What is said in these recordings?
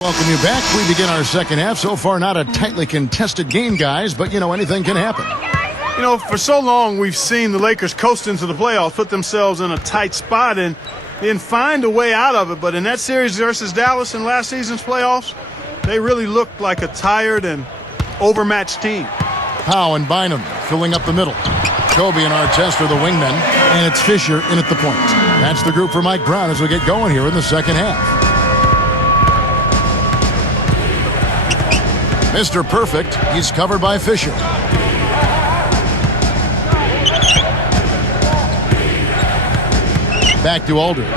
Welcome you back. We begin our second half. So far, not a tightly contested game, guys, but, anything can happen. For so long we've seen the Lakers coast into the playoffs, put themselves in a tight spot, and then find a way out of it. But in that series versus Dallas in last season's playoffs, they really looked like a tired and overmatched team. Powell and Bynum filling up the middle. Kobe and Artest are the wingmen, and it's Fisher in at the point. That's the group for Mike Brown as we get going here in the second half. Mr. Perfect, he's covered by Fisher. Back to Aldridge.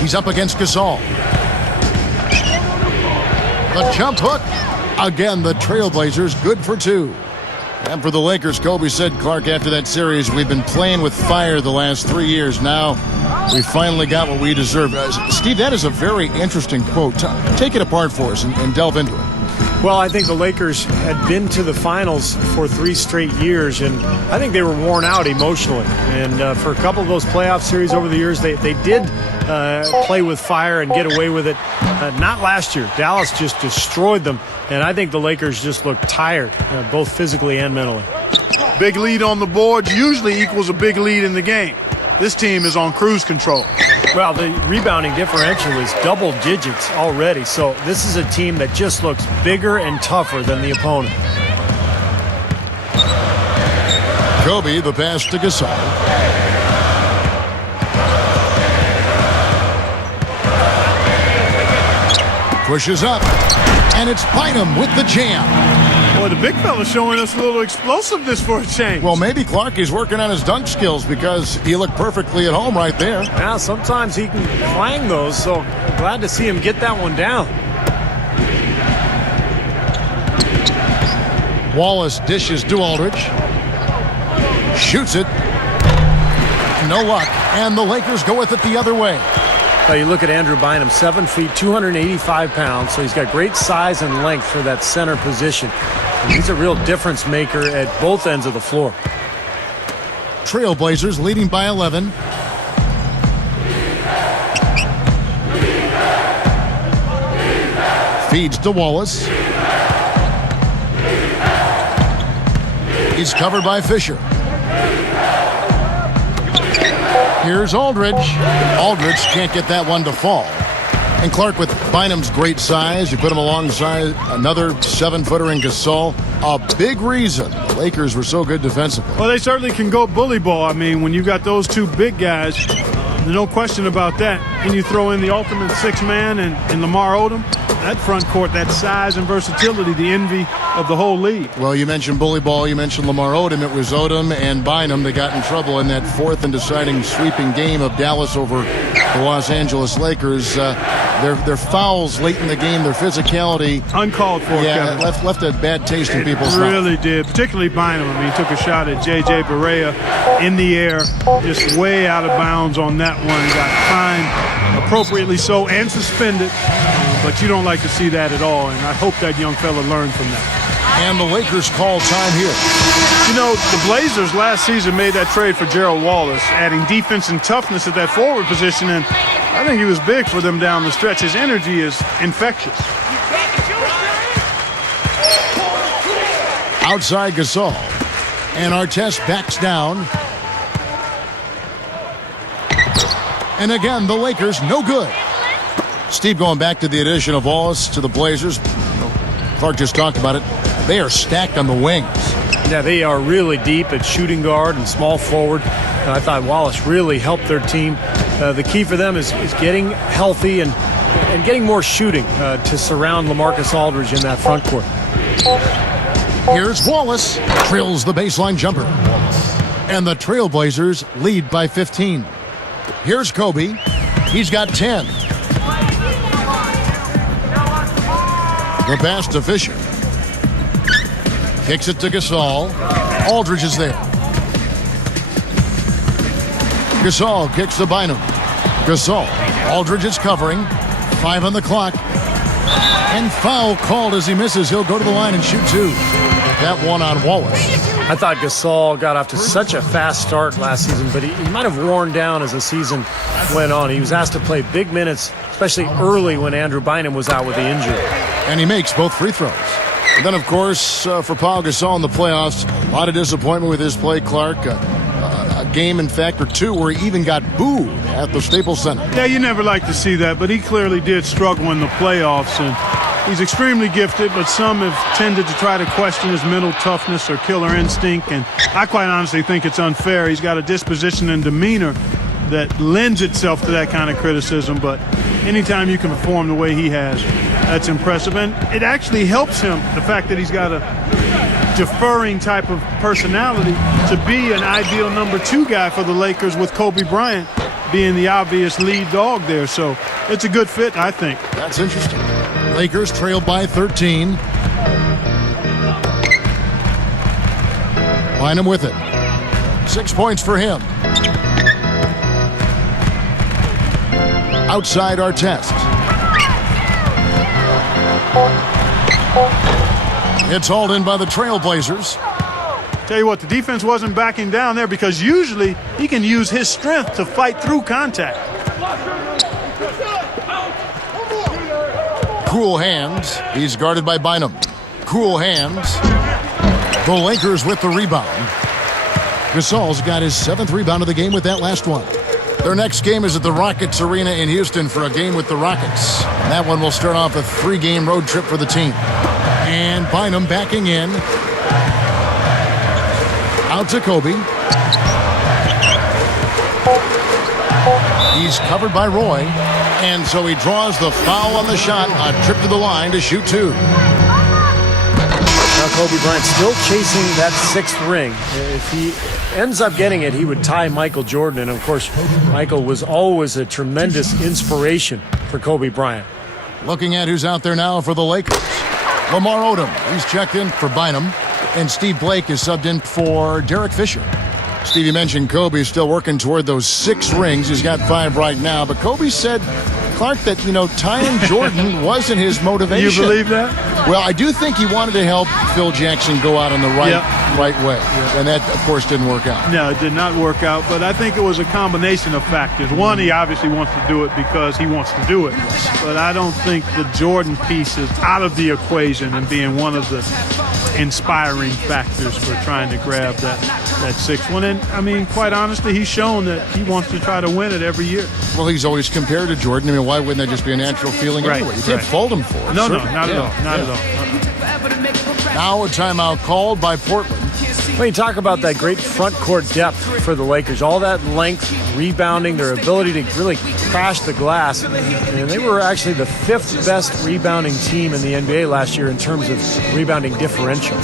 He's up against Gasol. The jump hook. Again, the Trailblazers good for two. And for the Lakers, Kobe said, Clark, after that series, we've been playing with fire the last 3 years. Now we finally got what we deserve. Steve, that is a very interesting quote. Take it apart for us and delve into it. Well, I think the Lakers had been to the finals for 3 straight years, and I think they were worn out emotionally. And for a couple of those playoff series over the years, they did play with fire and get away with it. Not last year. Dallas just destroyed them, and I think the Lakers just looked tired, both physically and mentally. Big lead on the board usually equals a big lead in the game. This team is on cruise control. Well, the rebounding differential is double digits already, so this is a team that just looks bigger and tougher than the opponent. Kobe, the pass to Gasol. Pushes up, and it's Bynum with the jam. Boy, the big fella's showing us a little explosiveness for a change. Well, maybe Clark is working on his dunk skills because he looked perfectly at home right there. Yeah, sometimes he can clang those, so glad to see him get that one down. Wallace dishes to Aldridge. Shoots it. No luck. And the Lakers go with it the other way. You look at Andrew Bynum, 7 feet, 285 pounds, so he's got great size and length for that center position. And he's a real difference maker at both ends of the floor. Trailblazers leading by 11. Feeds to Wallace. He's covered by Fisher. Here's Aldridge. Aldridge can't get that one to fall. And Clark, with Bynum's great size, you put him alongside another 7-footer in Gasol. A big reason the Lakers were so good defensively. Well, they certainly can go bully ball. I mean, when you got those two big guys, there's no question about that. And you throw in the ultimate six-man and Lamar Odom. That front court, that size and versatility, the envy of the whole league. Well, you mentioned bully ball, you mentioned Lamar Odom. It was Odom and Bynum that got in trouble in that fourth and deciding sweeping game of Dallas over the Los Angeles Lakers. Their fouls late in the game, their physicality. Uncalled for, yeah, Kevin. left a bad taste in people's mouth. It really did, particularly Bynum. I mean, he took a shot at J.J. Barea in the air, just way out of bounds on that one. Got fined appropriately so and suspended. But you don't like to see that at all, and I hope that young fella learned from that. And the Lakers call time here. The Blazers last season made that trade for Gerald Wallace, adding defense and toughness at that forward position, and I think he was big for them down the stretch. His energy is infectious. Outside Gasol, and Artest backs down. And again, the Lakers no good. Steve, going back to the addition of Wallace to the Blazers, Clark just talked about it. They are stacked on the wings. Yeah, they are really deep at shooting guard and small forward. And I thought Wallace really helped their team. The key for them is getting healthy and getting more shooting to surround LaMarcus Aldridge in that front court. Here's Wallace. Drills the baseline jumper. And the Trailblazers lead by 15. Here's Kobe. He's got 10. The pass to Fisher. Kicks it to Gasol. Aldridge is there. Gasol kicks to Bynum. Gasol. Aldridge is covering. 5 on the clock. And foul called as he misses. He'll go to the line and shoot 2. That one on Wallace. I thought Gasol got off to such a fast start last season, but he might have worn down as the season went on. He was asked to play big minutes especially early when Andrew Bynum was out with the injury. And he makes both free throws. And then, of course, for Pau Gasol in the playoffs, a lot of disappointment with his play, Clark. A game, in fact, or two where he even got booed at the Staples Center. Yeah, you never like to see that, but he clearly did struggle in the playoffs. And he's extremely gifted, but some have tended to try to question his mental toughness or killer instinct. And I quite honestly think it's unfair. He's got a disposition and demeanor that lends itself to that kind of criticism. But anytime you can perform the way he has, that's impressive. And it actually helps him, the fact that he's got a deferring type of personality, to be an ideal number 2 guy for the Lakers, with Kobe Bryant being the obvious lead dog there. So it's a good fit, I think. That's interesting. Lakers trailed by 13. Bynum with it. 6 points for him. Outside Artest. It's hauled in by the Trailblazers. Tell you what, the defense wasn't backing down there, because usually he can use his strength to fight through contact. Cool hands. He's guarded by Bynum. Cool hands. The Lakers with the rebound. Gasol's got his 7th rebound of the game with that last one. Their next game is at the Rockets Arena in Houston for a game with the Rockets. And that one will start off a 3-game road trip for the team. And Bynum backing in. Out to Kobe. He's covered by Roy. And so he draws the foul on the shot. A trip to the line to shoot 2. Now Kobe Bryant still chasing that 6th ring. If he ends up getting it, he would tie Michael Jordan. And, of course, Michael was always a tremendous inspiration for Kobe Bryant. Looking at who's out there now for the Lakers. Lamar Odom, he's checked in for Bynum. And Steve Blake is subbed in for Derek Fisher. Steve, you mentioned Kobe is still working toward those 6 rings. He's got 5 right now. But Kobe said, Clark, that, tying Jordan wasn't his motivation. You believe that? Well, I do think he wanted to help Phil Jackson go out on the right way. Yep. And that, of course, didn't work out. No, it did not work out. But I think it was a combination of factors. One, he obviously wants to do it because he wants to do it. But I don't think the Jordan piece is out of the equation and being one of the inspiring factors for trying to grab that 6th one. And, I mean, quite honestly, he's shown that he wants to try to win it every year. Well, he's always compared to Jordan. I mean, why wouldn't that just be a natural feeling anyway? You can't fault him for it. No, not at all. Not at all. Now a timeout called by Portland. When you talk about that great front court depth for the Lakers, all that length, rebounding, their ability to really crash the glass, and they were actually the 5th best rebounding team in the NBA last year in terms of rebounding differential.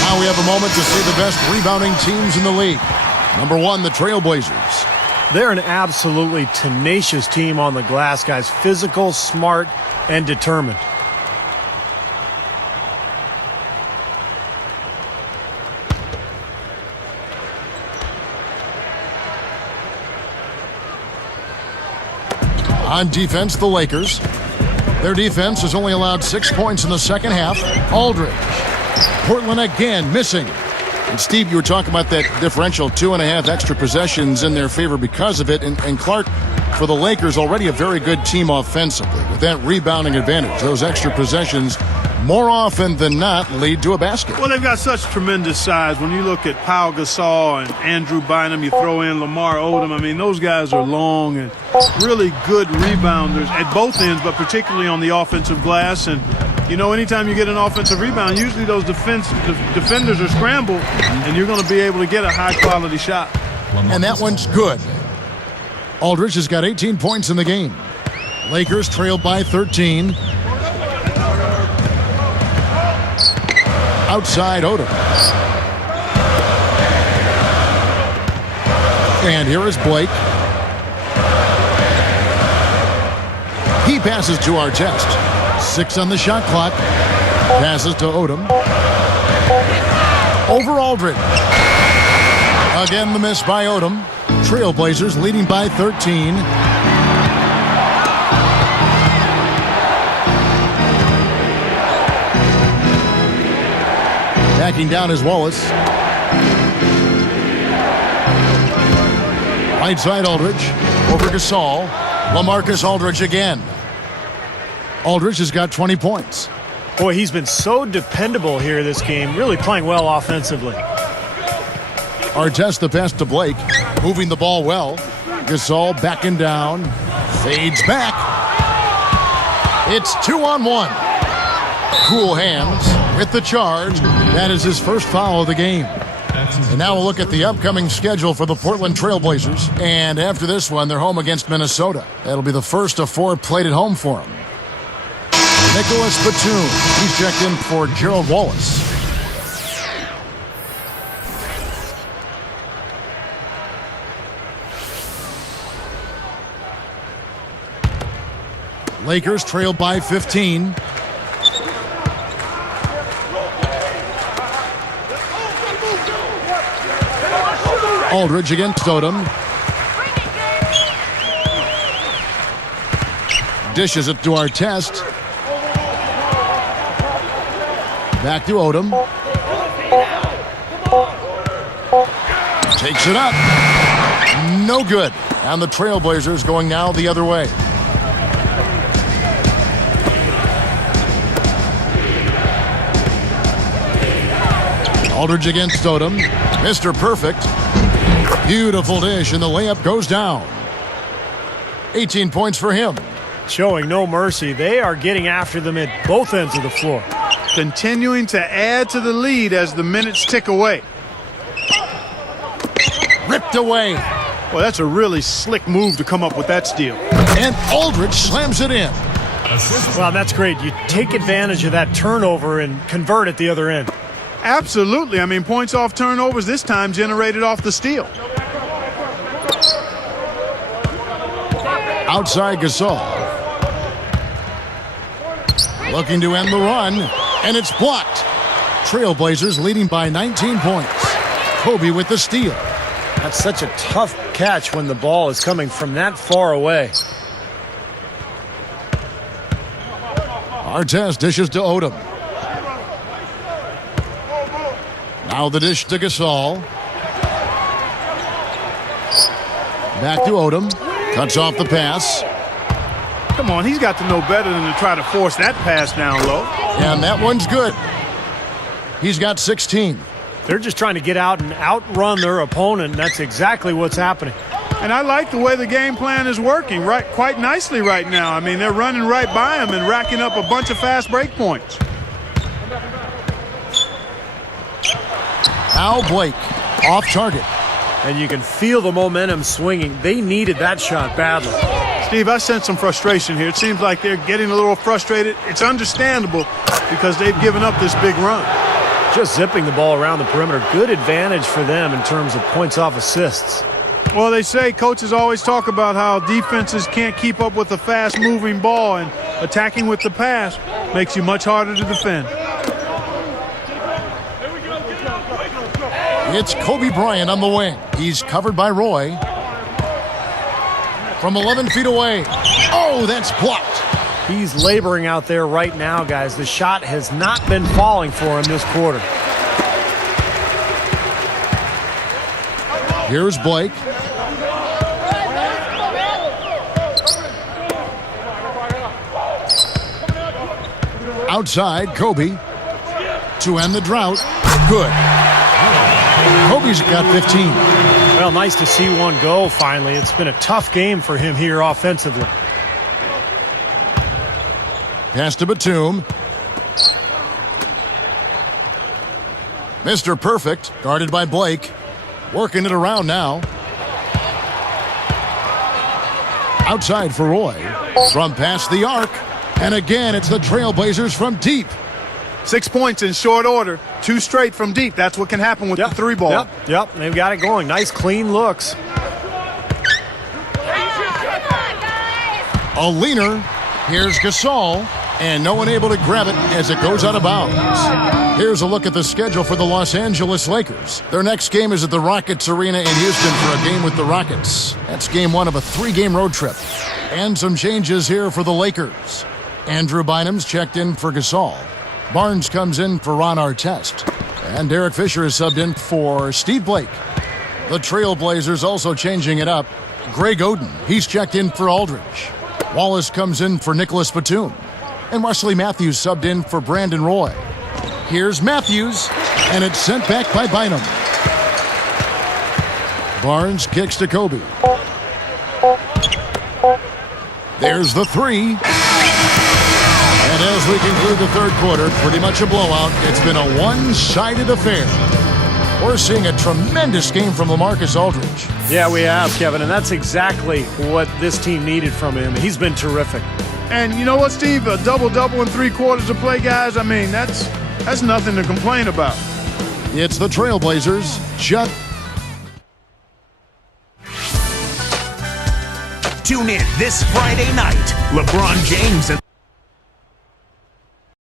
Now we have a moment to see the best rebounding teams in the league. Number 1, the Trailblazers. They're an absolutely tenacious team on the glass, guys. Physical, smart, and determined. On defense, the Lakers. Their defense has only allowed 6 points in the second half. Aldridge. Portland again missing. And Steve, you were talking about that differential, 2.5 extra possessions in their favor because of it. And Clark, for the Lakers, already a very good team offensively. With that rebounding advantage, those extra possessions more often than not lead to a basket. Well, they've got such tremendous size. When you look at Pau Gasol and Andrew Bynum, you throw in Lamar Odom. I mean, those guys are long and really good rebounders at both ends, but particularly on the offensive glass. And, anytime you get an offensive rebound, usually those defenders are scrambled, and you're going to be able to get a high-quality shot. And that one's good. Aldridge has got 18 points in the game. Lakers trail by 13. Outside Odom. And here is Blake. He passes to Artest. 6 on the shot clock. Passes to Odom. Over Aldridge. Again, the miss by Odom. Trailblazers leading by 13. Backing down is Wallace. Right side Aldridge. Over Gasol. LaMarcus Aldridge again. Aldridge has got 20 points. Boy, he's been so dependable here this game, really playing well offensively. Artest the pass to Blake. Moving the ball well. Gasol backing down. Fades back. It's 2-on-1. Cool hands with the charge. That is his first foul of the game. And now we'll look at the upcoming schedule for the Portland Trail Blazers. And after this one, they're home against Minnesota. That'll be the first of 4 played at home for them. Nicholas Batum. He's checked in for Gerald Wallace. Lakers trail by 15. Aldridge against Odom. Dishes it to Artest. Back to Odom. Takes it up. No good. And the Trailblazers going now the other way. Aldridge against Odom. Mr. Perfect. Beautiful dish, and the layup goes down. 18 points for him. Showing no mercy. They are getting after them at both ends of the floor. Continuing to add to the lead as the minutes tick away. Ripped away. Well, that's a really slick move to come up with that steal. And Aldridge slams it in. Well, that's great. You take advantage of that turnover and convert at the other end. Absolutely. I mean, points off turnovers this time generated off the steal. Outside Gasol. Looking to end the run, and it's blocked. Trailblazers leading by 19 points. Kobe with the steal. That's such a tough catch when the ball is coming from that far away. Artest dishes to Odom. Now the dish to Gasol. Back to Odom. Cuts off the pass. Come on, he's got to know better than to try to force that pass down low. And that one's good. He's got 16. They're just trying to get out and outrun their opponent, and that's exactly what's happening. And I like the way the game plan is working quite nicely right now. I mean, they're running right by him and racking up a bunch of fast break points. Now Blake, off target. And you can feel the momentum swinging. They needed that shot badly. Steve, I sense some frustration here. It seems like they're getting a little frustrated. It's understandable because they've given up this big run. Just zipping the ball around the perimeter. Good advantage for them in terms of points off assists. Well, they say coaches always talk about how defenses can't keep up with a fast-moving ball, and attacking with the pass makes you much harder to defend. It's Kobe Bryant on the wing. He's covered by Roy. From 11 feet away. Oh, that's blocked. He's laboring out there right now, guys. The shot has not been falling for him this quarter. Here's Blake. Outside, Kobe. To end the drought. Good. Kobe's got 15. Well, nice to see one go finally. It's been a tough game for him here offensively. Pass to Batum. Mr. Perfect, guarded by Blake. Working it around now. Outside for Roy. From past the arc. And again, it's the Trailblazers from deep. 6 points in short order. 2 straight from deep. That's what can happen with the three ball. Yep, they've got it going. Nice, clean looks. A leaner. Here's Gasol. And no one able to grab it as it goes out of bounds. Here's a look at the schedule for the Los Angeles Lakers. Their next game is at the Rockets Arena in Houston for a game with the Rockets. That's game 1 of a 3-game road trip. And some changes here for the Lakers. Andrew Bynum's checked in for Gasol. Barnes comes in for Ron Artest. And Derek Fisher is subbed in for Steve Blake. The Trailblazers also changing it up. Greg Oden, he's checked in for Aldridge. Wallace comes in for Nicholas Batum. And Wesley Matthews subbed in for Brandon Roy. Here's Matthews, and it's sent back by Bynum. Barnes kicks to Kobe. There's the three. And as we conclude the third quarter, pretty much a blowout. It's been a one-sided affair. We're seeing a tremendous game from LaMarcus Aldridge. Yeah, we have, Kevin, and that's exactly what this team needed from him. He's been terrific. And you know what, Steve? A double-double in 3 quarters of play, guys. I mean, that's nothing to complain about. It's the Trailblazers. Tune in this Friday night. LeBron James and